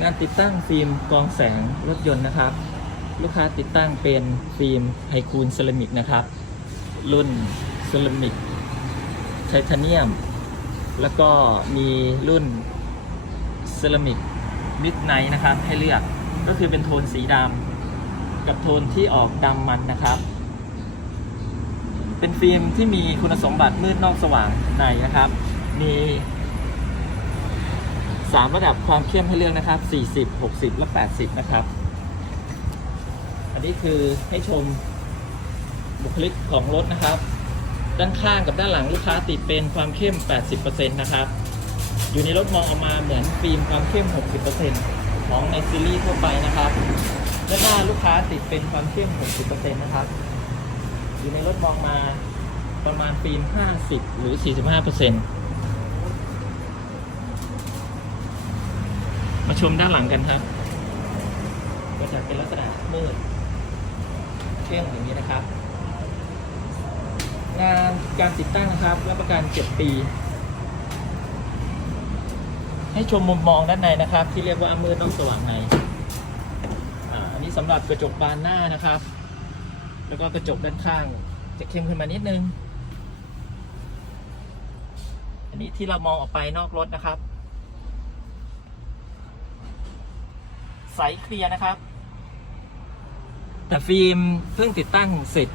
งานติดตั้งฟิล์มกองแสงรถยนต์นะครับ ลูกค้าติดตั้งเป็นฟิล์มไฮคูนเซรามิกนะครับ รุ่นเซรามิกไทเทเนียม แล้วก็มีรุ่นเซรามิกมิดไนท์นะครับ ให้เลือกก็คือเป็นโทนสีดำกับโทนที่ออกดำมันนะครับ เป็นฟิล์มที่มีคุณสมบัติมืดนอกสว่างในนะครับ มี 3 ระดับความเข้มให้เลือกนะครับ 40 60 และ 80 นะครับ อันนี้คือให้ชมบุคลิกของรถนะครับ ด้านข้างกับด้านหลังลูกค้าติดเป็นความเข้ม 80%นะครับ อยู่ในรถมองออกมาเหมือนฟิล์มความเข้ม 60%ของในซีรีส์ทั่วไปนะครับด้านหน้าลูกค้าติดเป็นความเข้ม 60%นะครับ อยู่ในรถมองมาประมาณฟิล์ม 50 หรือ 45%มา ชมด้านหลังกันครับก็จะเป็นลักษณะมืดเข้มอย่างนี้นะครับ งานการติดตั้งนะครับรับประกัน 7 ปี ให้ชมมุมมองด้านในนะครับ ที่เรียกว่ามืดนอกสว่างในอาอันนี้สำหรับกระจกบานหน้านะครับ แล้วก็กระจกด้านข้างจะเข้มขึ้นมานิดนึง อันนี้ที่เรามองออกไปนอกรถนะครับ ใสเคลียร์นะครับ แต่ฟิล์มเพิ่งติดตั้งเสร็จ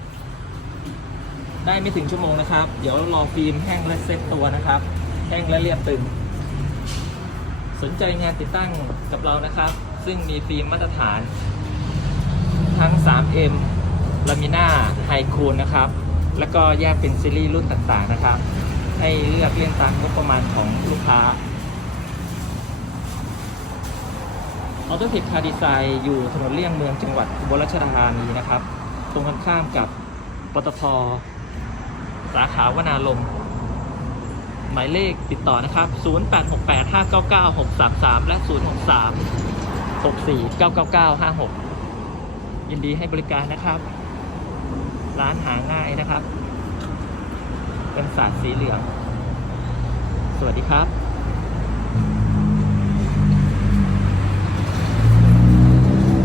ได้ไม่ถึงชั่วโมงนะครับ เดี๋ยวรอฟิล์มแห้งและเซ็ตตัวนะครับ แห้งและเรียบตึง สนใจงานติดตั้งกับเรานะครับ ซึ่งมีฟิล์มมาตรฐาน ทั้ง 3M ลามิน่าไฮคูนนะครับ แล้วก็แยกเป็นซีรีส์รุ่นต่างๆนะครับ ให้เลือกเล่นตามงบประมาณของลูกค้า ออโตเทคคาดีไซน์อยู่ถนนเลี่ยงเมืองจังหวัดอุบลราชธานีนะครับ ตรงกันข้ามกับปตทสาขาวนาลมหมายเลขติดต่อนะครับ 0868599633 และ 063-64-99956ยินดีให้บริการนะครับ ร้านหาง่ายนะครับ เป็นศารสีเหลือง สวัสดีครับ